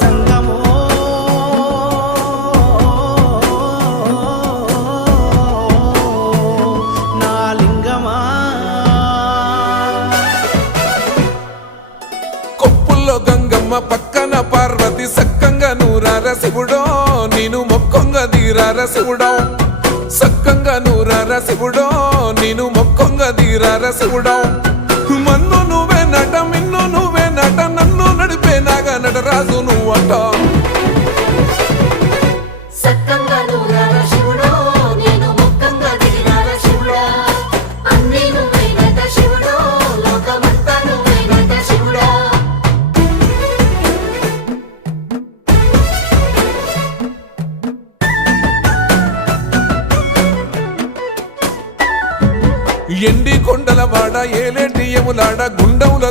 జంగమో నా లింగమా కొప్పుల్లో గంగమ్మ పక్కన పార్వతి సక్కంగా నూరార శివుడో నేను మొక్కంగా తీరార శివుడో సక్కంగా నూరార శివుడో నేను మొక్కంగా తీరార శివుడో మన్ను నువ్వే నట మిన్ను నువ్వే నట నన్ను నడిపే నాగా నటరాజు నువ్వట ఎండి కొండల వాడ ఏలేటి యములాడ గుండముల